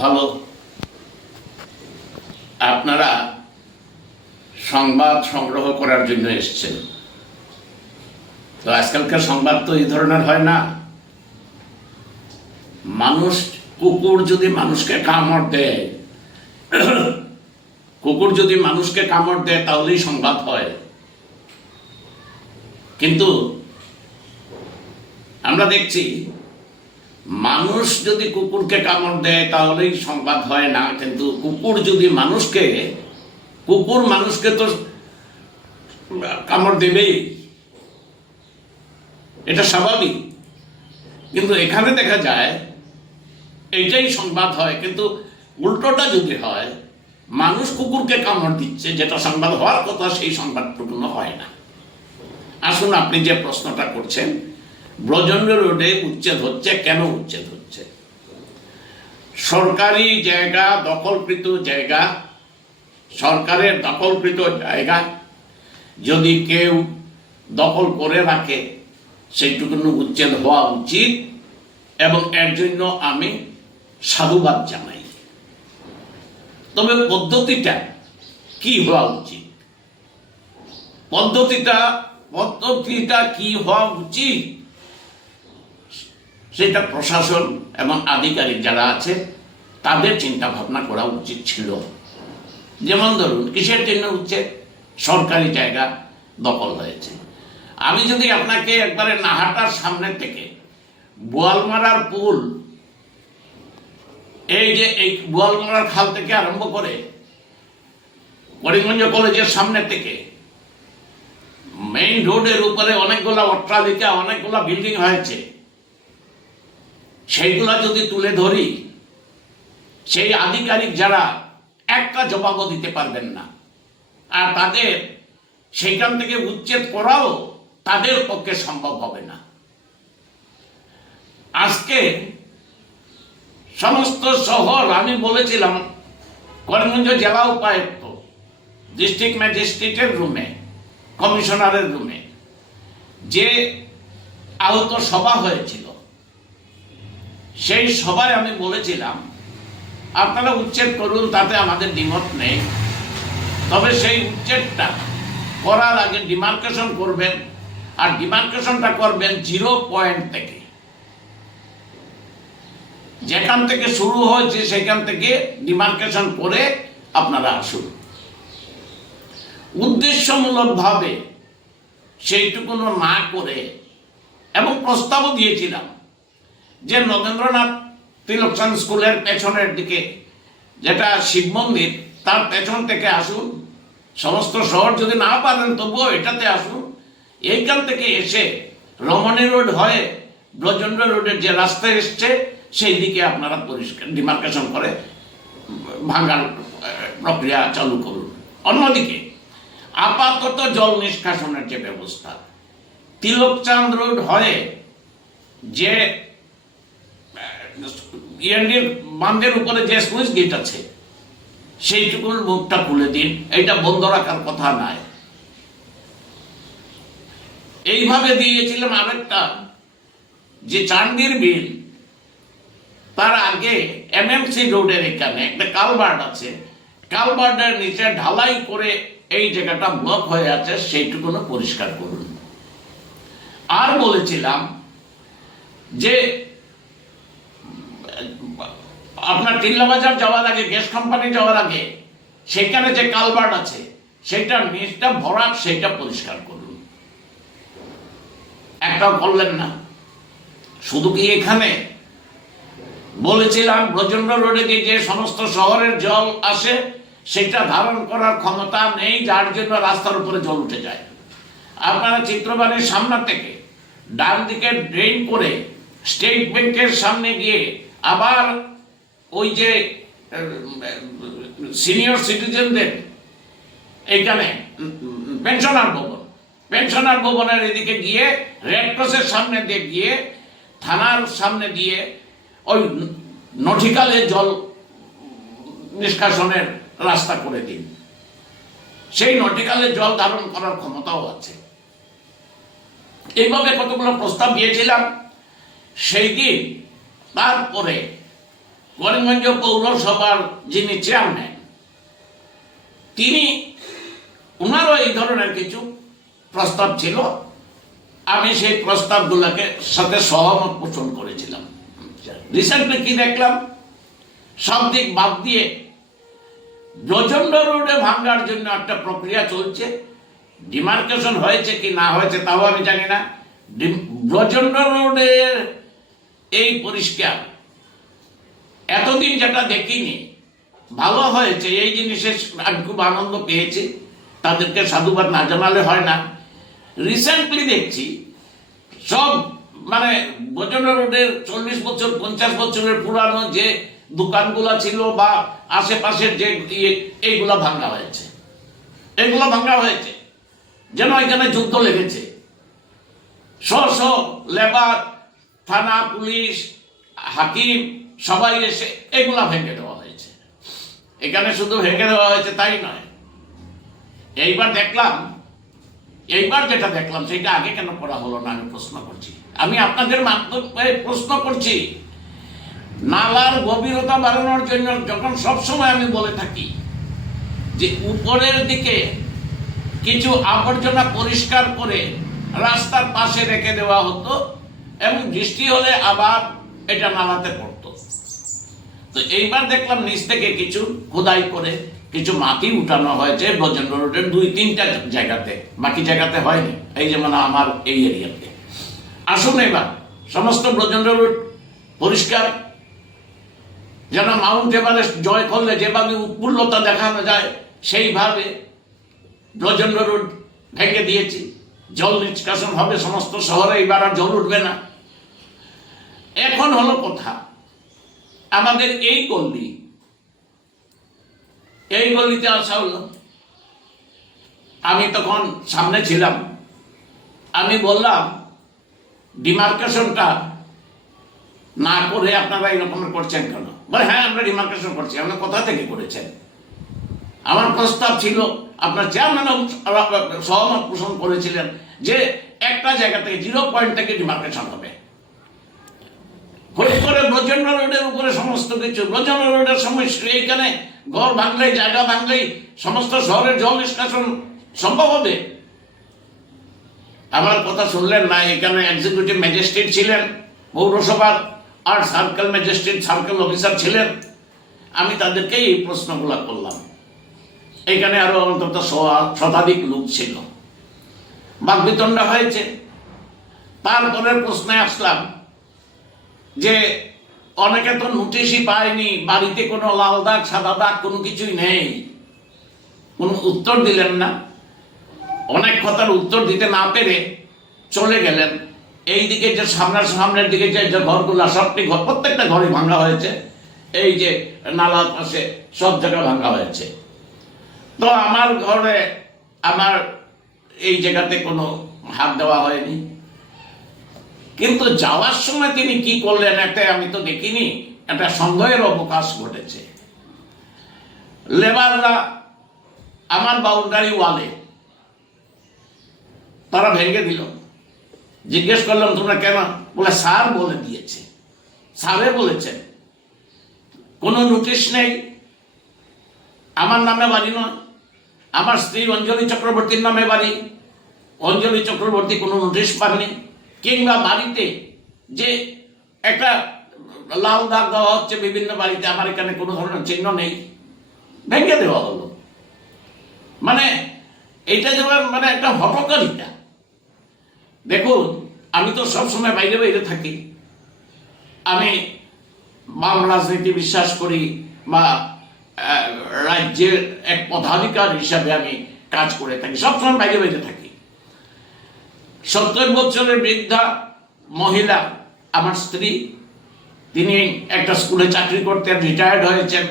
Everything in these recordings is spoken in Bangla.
ভালো। আপনারা সংবাদ সংগ্রহ করার জন্য এসেছেন, তো আজকালকার সংবাদ তো এই ধরনের হয় না। কুকুর যদি মানুষকে কামড় দেয় তাহলেই সংবাদ হয়। কিন্তু আমরা দেখছি মানুষ যদি কুকুরকে কামড় দেয় তাহলেই সংবাদ হয় না, কিন্তু কুকুর মানুষকে তো কামড় দেবেই, এটা স্বাভাবিক। কিন্তু এখানে দেখা যায় এইটাই সংবাদ হয়, কিন্তু উল্টোটা যদি হয়, মানুষ কুকুরকে কামড় দিচ্ছে, যেটা সংবাদ হওয়ার কথা সেই সংবাদটুকু হয় না। আসুন, আপনি যে প্রশ্নটা করছেন, ব্রজেন্দ্র রোডে উচ্ছেদ হচ্ছে, কেন উচ্ছেদ হচ্ছে? সরকারি জায়গা, সরকারের দখলকৃত জায়গা যদি কেউ দখল করে রাখে, সেইটুকু উচ্ছেদ হওয়া উচিত, এবং এর জন্য আমি সাধুবাদ জানাই। তবে পদ্ধতিটা কি হওয়া উচিত, সেটা প্রশাসন এবং আধিকারিক যারা আছে তাদের চিন্তা ভাবনা করা উচিত ছিল। যেমন ধরুন, কিসের জন্য উচ্ছেদ? সরকারি জায়গা দখল হয়েছে। আমি যদি আপনাকে একবারে নাহাটার সামনে থেকে বোয়ালমারার পুল, এই বোয়ালমারার খাল থেকে আরম্ভ করে করিমগঞ্জ কলেজের সামনে থেকে মেইন রোডের উপরে অনেকগুলা অট্টালিকা, অনেকগুলা বিল্ডিং হয়েছে, সেইগুলা যদি তুলে ধরি, সেই আধিকারিক যারা একটা জবাবও দিতে পারবেন না, আর তাদের সেইখান থেকে উচ্ছেদ করাও তাদের পক্ষে সম্ভব হবে না। আজকে সমস্ত শহর, আমি বলেছিলাম করিমগঞ্জ জেলা উপায়ুক্ত, ডিস্ট্রিক্ট ম্যাজিস্ট্রেটের রুমে, কমিশনারের রুমে যে আহত সভা হয়েছিল, সেই সভায় আমি বলেছিলাম আপনারা উচ্ছেদ করুন, তাতে আমাদের দ্বিমত নেই, তবে সেই উচ্ছেদটা করার আগে ডিমার্কেশন করবেন, আর ডিমার্কেশনটা করবেন 0 পয়েন্ট থেকে। যেখান থেকে শুরু হয়েছে সেখান থেকে ডিমার্কেশন করে আপনারা আসুন। উদ্দেশ্যমূলকভাবে সেইটুকু না করে, এবং প্রস্তাবও দিয়েছিলাম যে নগেন্দ্রনাথ তিলকচাঁদ স্কুলের পেছনের দিকে যেটা শিব মন্দির, তার পেছন থেকে আসুন। সমস্ত শহর যদি না পারেন তবুও এটাতে আসুন। এইখান থেকে এসে রমণী রোড হয়ে ব্রজেন্দ্র রোডের যে রাস্তায় এসছে সেই দিকে আপনারা পরিষ্কার ডিমার্কেশন করে ভাঙার প্রক্রিয়া চালু করুন। অন্যদিকে আপাতত জল নিষ্কাশনের যে ব্যবস্থা, তিলকচাঁদ রোড হয়ে যে ইএনডির বাঁধের উপরে যে স্লুইস গেট আছে, সেইটুকুর মুখটা খুলে দিন। এটা বন্ধ রাখার কথা নয়। এইভাবে দিয়েছিলাম আরেকটা, যে চান্দির বিল, তার আগে এমএমসি রোডের এখানে একটা কালভার্ট আছে, কালভার্টের নিচে ঢালাই করে এই জায়গাটা ব্লক হয়ে আছে, সেইটুকু পরিষ্কার করুন। আর বলেছিলাম যে আপনার টিল্লা বাজার যাওয়ার আগে, গ্যাস কোম্পানি যাওয়ার আগে, সেখানে যে কালভার্ট আছে সেটার নিচটা ভরাট, সেইটা পরিষ্কার করুন। একটাও করলেন না। শুধু কি এখানে বলেছিলাম ব্রজেন্দ্র রোডে যে সমস্ত শহরের জল আসে সেটা ধারণ করার ক্ষমতা নেই, যার জন্য রাস্তার উপরে জল উঠে যায়। আপনারা চিত্রবাণীর সামনে থেকে ডান দিকে ড্রেন করে স্টেট ব্যাংকের সামনে গিয়ে আবার ওই যে সিনিয়র সিটিজেনদের এইখানে পেনশনার ভবনের এদিকে গিয়ে রেড ক্রসের সামনে দিয়ে গিয়ে থানার সামনে দিয়ে ওই নঠিকালে জল নিষ্কাশনের রাস্তা করে দিন। সেই নটিকালে জল ধারণ করার ক্ষমতাও আছে। এইভাবে কতগুলো প্রস্তাব দিয়েছিলাম সেই দিন। তারপরে করিমগঞ্জ পৌরসভার যিনি চেয়ারম্যান, তিনি ওনারও এই ধরনের কিছু প্রস্তাব ছিল। আমি সেই প্রস্তাবগুলোকে সাথে সহমত পোষণ করেছিলাম। রিসেন্টলি কি দেখলাম, সব দিক বাদ দিয়ে প্রচন্ড রোডে ভাঙার জন্য একটা প্রক্রিয়া চলছে। ডিমার্কেশন হয়েছে কি না হয়েছে তাও আমি জানি না। প্রচন্ড রোডের এই পরিষ্কার এতদিন যেটা দেখিনি, ভালো হয়েছে এই জিনিসের আমি খুব আনন্দ পেয়েছি। তাদেরকে সাধুবাদ না জানালে হয় না। রিসেন্টলি দেখছি সব মানে প্রচন্ড রোডের 40 বছর 50 বছরের পুরানো যে দোকানগুলো ছিল বা আশেপাশের যে এইগুলা ভাঙা হয়েছে, এগুলো ভাঙা হয়েছে যেন এখানে যুদ্ধ লেগেছে। শ লেবার, থানা, পুলিশ, হাকিম সবাই এসে এগুলা ভেঙে দেওয়া হয়েছে। এখানে শুধু ভেঙে দেওয়া হয়েছে তাই নয়, এইবার যেটা দেখলাম সেটা আগে কেন করা হলো না আমি প্রশ্ন করছি। আমি আপনাদের মাধ্যমে প্রশ্ন করছি। নালার গভীরতা বাড়ানোর জন্য যখন সবসময় আমি বলে থাকি যে উপরের দিকে কিছু আবর্জনা পরিষ্কার করে রাস্তার পাশে রেখে দেওয়া হতো এবং বৃষ্টি হলে আবার এটা নালাতে পড়তো। তো এইবার দেখলাম নিচ থেকে কিছু খোদাই করে কিছু মাটি উঠানো হয়েছে ব্রজেন্দ্র রোডের 2-3টা জায়গাতে, বাকি জায়গাতে হয়নি। এই যেমন আমার এই এরিয়াতে। আসুন এবার সমস্ত ব্রজেন্দ্র রোড পরিষ্কার, যেন মাউন্ট এভারেস্ট জয় করলে যেভাবে উৎফুল্লতা দেখানো যায় সেইভাবে ব্রজেন্দ্র রোড ভেঙে দিয়েছি। জল নিষ্কাশন হবে সমস্ত শহরে, এবার আর জল উঠবে না। এখন হলো কথা, আমাদের এই গলিতে আসা হলো। আমি তখন সামনে ছিলাম, আমি বললাম ডিমার্কেশনটা না করে আপনারা এরকম করছেন কেন? বলে হ্যাঁ আমরা ডিমার্কেশন করছি। আপনি কোথা থেকে করেছেন? আমার প্রস্তাব ছিল, আপনার চেয়ারম্যান সহমত পোষণ করেছিলেন যে একটা জায়গা থেকে 0 পয়েন্ট থেকে ডিমার্কেশন হবে। করে ব্রজেন্দ্র রোডের উপরে সমস্ত কিছু, ব্রজেন্দ্র রোডের সমস্যা, এইখানে ঘর ভাঙলেই জায়গা ভাঙলেই সমস্ত শহরের জল নিষ্কাশন সম্ভব হবে। আমার কথা শুনলেন না। এখানে এক্সিকিউটিভ ম্যাজিস্ট্রেট ছিলেন পৌরসভার, আর সার্কেল ম্যাজিস্ট্রেট, সার্কেল অফিসার ছিলেন। আমি তাদেরকে এই প্রশ্নগুলো করলাম। এখানে আরো অন্তত 100 লোক ছিল। বাকবিতণ্ডা হয়েছে। তারপরের প্রশ্নে আসলাম যে অনেকে তো নোটিশই পায়নি, বাড়িতে কোনো লাল দাগ সাদা দাগ কোনো কিছুই নেই, কোনো উত্তর দিলেন না। অনেক কথার উত্তর দিতে না পেরে চলে গেলেন। এইদিকে যে সামনের দিকে যে ঘরগুলো, সবটি ঘর, প্রত্যেকটা ঘরই ভাঙা হয়েছে। এই যে নালার পাশে সব জায়গা ভাঙা হয়েছে। তো আমার ঘরে আমার এই জায়গাতে কোনো হাত দেওয়া হয়নি। কিন্তু যাওয়ার সময় তিনি কি করলেন একটা আমি তো দেখিনি, একটা সন্দেহের অবকাশ ঘটেছে। লেবাররা আমার বাউন্ডারি ওয়ালে তারা ভেঙে দিল। জিজ্ঞেস করলাম তোমরা কেন? বলে স্যার বলে দিয়েছে, স্যারে বলেছেন, কোনো নোটিশ নেই। আমার নামে বাড়ি নয়, আমার স্ত্রী অঞ্জলি চক্রবর্তীর নামে বাড়ি। অঞ্জলি চক্রবর্তী কোনো নোটিশ পাননি। কিংবা বাড়িতে যে একটা লাল দাগ দেওয়া হচ্ছে বিভিন্ন বাড়িতে, আমার এখানে কোনো ধরনের চিহ্ন নেই, ভেঙে দেওয়া হলো। মানে এইটা যেমন মানে একটা হঠকারিতা। দেখুন, আমি তো সবসময় বাইরে থাকি। আমি বাম রাজনীতি বিশ্বাস করি বা রাজ্যের এক পদাধিকার হিসাবে আমি কাজ করে থাকি, সবসময় বাইরে থাকি। 70 বছরের বৃদ্ধা মহিলা আমার স্ত্রী, তিনি একটা স্কুলে চাকরি করতেন, রিটায়ার্ড হয়েছেন,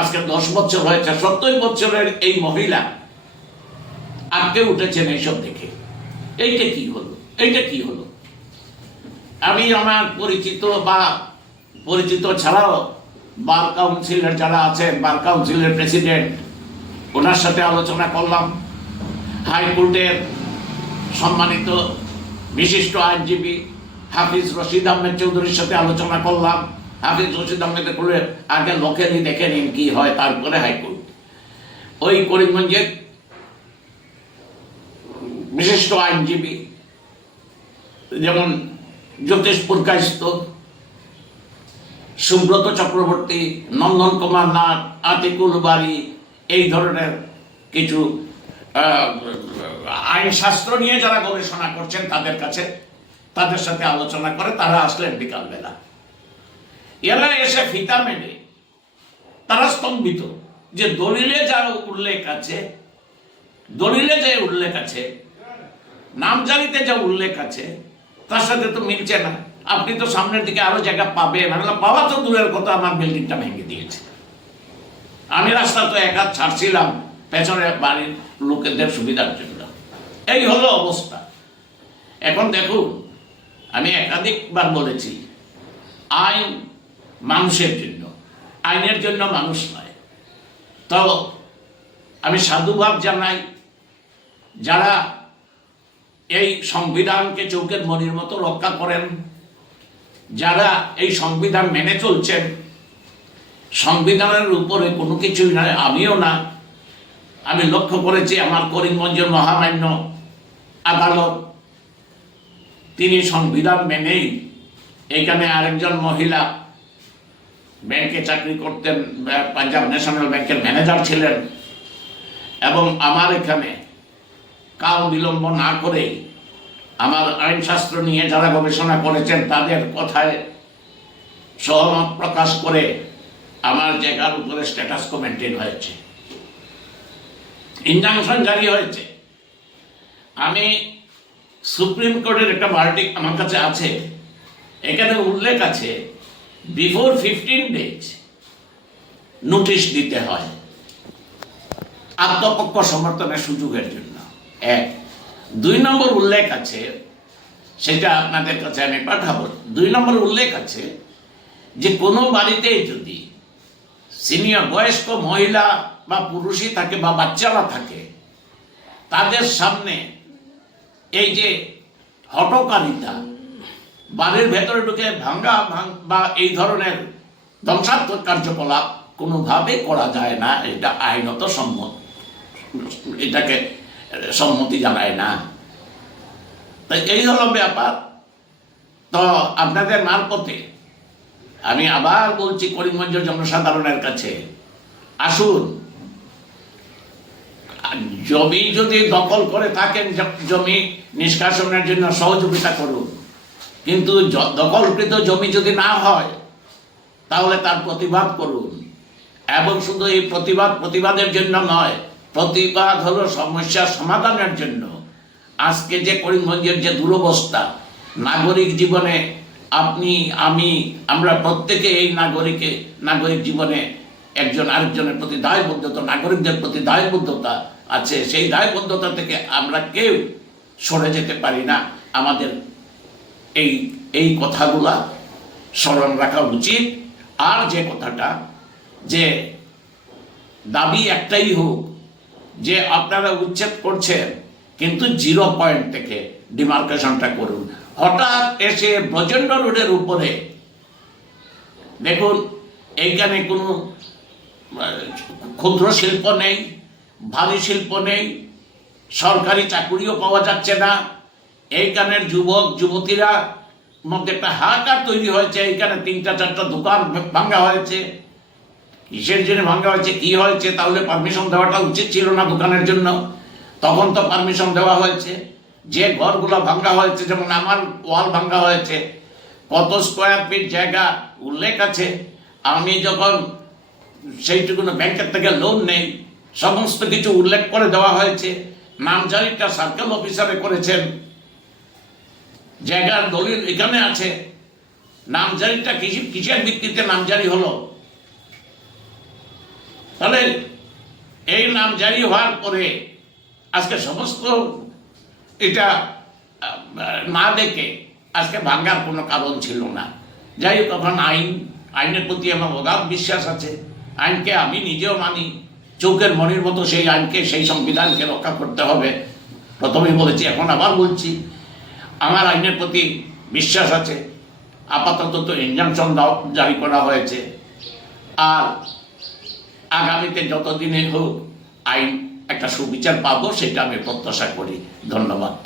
আজকে 10 বছর হয়েছে। 70 বছরের এই মহিলা আটকে উঠেছেন এইসব দেখে। এইটা কি হলো? আমি আমার পরিচিত ছাড়াও বার কাউন্সিলের যারা আছেন, বার কাউন্সিলের প্রেসিডেন্ট, ওনার সাথে আলোচনা করলাম। হাইকোর্টের সম্মানিত বিশিষ্ট আইনজীবী হাফিজ রশিদ আহমেদ চৌধুরীর সাথে আলোচনা করলাম। হাফিজ রশিদ আহমেদ করলে আগে লোকেরই দেখে নিন কি হয়, তারপরে হাইকোর্ট। ওই করিমগঞ্জের বিশিষ্ট আইনজীবী যেমন জ্যোতিষপুর কায়স্থ, সুব্রত চক্রবর্তী, নন্দন কুমার নাথ, আতিকুল বাড়ি, এই ধরনের কিছু আইনশাস্ত্র নিয়ে যারা গবেষণা করছেন তাদের সাথে আলোচনা করে তারা আসলেন বিকালবেলা। এরা এসে ফিতা মেনে তারা স্তম্ভিত যে দলিলে যা উল্লেখ আছে, নামজারিতে যা উল্লেখ আছে তার সাথে তো মিলছে না। আপনি তো সামনের দিকে আরো জায়গা পাবেন, পাওয়া তো দূরের কথা, আমার বিল্ডিংটা ভেঙে দিয়েছে। আমি রাস্তা তো এক হাত ছাড়ছিলাম পেছনের বাড়ির লোকেদের সুবিধার জন্য। এই হলো অবস্থা। এখন দেখুন, আমি একাধিকবার বলেছি, আইন মানুষের জন্য, আইনের জন্য মানুষ নয়। তো আমি সাধুভাব জানাই যারা এই সংবিধানকে চৌকের মণির মতো রক্ষা করেন, যারা এই সংবিধান মেনে চলছেন। সংবিধানের উপরে কোনো কিছুই নয়, আমিও না। আমি লক্ষ্য করেছি আমার করিমগঞ্জের মহামান্য আদালত, তিনি সংবিধান মেনেই, এখানে আরেকজন মহিলা ব্যাংকে চাকরি করতেন, পাঞ্জাব ন্যাশনাল ব্যাংকের ম্যানেজার ছিলেন, এবং আমার এখানে কাল বিলম্ব না করে আমার আইনশাস্ত্র নিয়ে যারা গবেষণা করেছেন তাদের কথায় সহমত প্রকাশ করে আমার জায়গার উপরে স্ট্যাটাস কো মেনটেন হয়েছে, ইনজাংশন জারি হয়েছে। আমি সুপ্রিম কোর্টের একটা ভার্ডিক্ট আমার কাছে আছে, এখানে উল্লেখ আছে বিফোর 15 days নোটিশ দিতে হয় আত্মপক্ষ সমর্থনের সুযোগের জন্য। 1 2 নম্বর উল্লেখ আছে, সেটা আপনাদের কাছে আমি পাঠাবো। 2 নম্বর উল্লেখ আছে যে কোনো বাড়িতে যদি সিনিয়র বয়স্ক মহিলা বা পুরুষই থাকে বা বাচ্চারা থাকে, তাদের সামনে এই যে হঠকারিতা, বাড়ির ভেতরে ঢুকে ভাঙ্গা বা এই ধরনের ধ্বংসাত্মক কার্যকলাপ কোনোভাবে করা যায় না। এটা আইনত সম্মত, এটাকে সম্মতি জানায় না। তাই এই হলো ব্যাপার। তো আপনাদের মারফতে আমি আবার বলছি করিমগঞ্জের জনসাধারণের কাছে, আসুন, জমি যদি দখল করে থাকেন, জমি নিষ্কাশনের জন্য সহযোগিতা করুন, কিন্তু দখলকৃত জমি যদি না হয় তাহলে তার প্রতিবাদ করুন। এবং শুধু এই প্রতিবাদের জন্য নয়, প্রতিবাদ হলো সমস্যার সমাধানের জন্য। আজকে যে করিমগঞ্জের যে দুরবস্থা, নাগরিক জীবনে আপনি আমি আমরা প্রত্যেকে এই নাগরিক জীবনে একজন আরেকজনের প্রতি দায়বদ্ধতা, নাগরিকদের প্রতি দায়বদ্ধতা আছে। সেই দায়বদ্ধতা থেকে আমরা কেউ সরে যেতে পারি না। আমাদের এই কথাগুলা স্মরণ রাখা উচিত। আর যে কথাটা, যে দাবি একটাই হোক যে আপনারা উচ্ছেদ করছেন, কিন্তু 0 পয়েন্ট থেকে ডিমার্কেশনটা করুন। হঠাৎ এসে প্রচণ্ড রোডের উপরে দেখুন, এইখানে কোনো ক্ষুদ্র শিল্প নেই, ভারী শিল্প নেই, সরকারি চাকুরিও পাওয়া যাচ্ছে না। এইখানের যুবক যুবতীরা মধ্যে একটা হাহাকার তৈরি হয়েছে। এইখানে 3টা-4টা দোকান ভাঙ্গা হয়েছে। কিসের জন্য ভাঙ্গা হয়েছে, কি হয়েছে? তাহলে পারমিশন দেওয়াটা উচিত ছিল না দোকানের জন্য? তখন তো পারমিশন দেওয়া হয়েছে। যে ঘরগুলো ভাঙ্গা হয়েছে, যেমন আমার ওয়াল ভাঙ্গা হয়েছে, কত স্কোয়ার ফিট জায়গা উল্লেখ আছে। আমি যখন সেইটুকুনো ব্যাংকের থেকে লোন নেই, সমস্ত কিছু উল্লেখ করে দেওয়া হয়েছে। নামজারিটা সার্কেল অফিসারে করেছেন, জায়গার দলিল এখানে আছে। নামজারিটা কিসের ভিত্তিতে নামজারি হলো? তাহলে এই নামজারি হওয়ার পরে আজকে সমস্ত এটা না দেখে আজকে ভাঙ্গার কোনো কারণ ছিল না। যাই হোক, তখন আইনের প্রতি আমার অগাধ বিশ্বাস আছে। আইনকে আমি নিজেও মানি, চৌকের মণির মতো সেই আইনকে, সেই সংবিধানকে রক্ষা করতে হবে। প্রথমেই বলেছি, এখন আবার বলছি, আমার আইনের প্রতি বিশ্বাস আছে। আপাতত তো ইনজাংশন জারি করা হয়েছে, আর আগামীতে যতদিনে হোক আইন একটা সুবিচার পাবো, সেটা আমি প্রত্যাশা করি। ধন্যবাদ।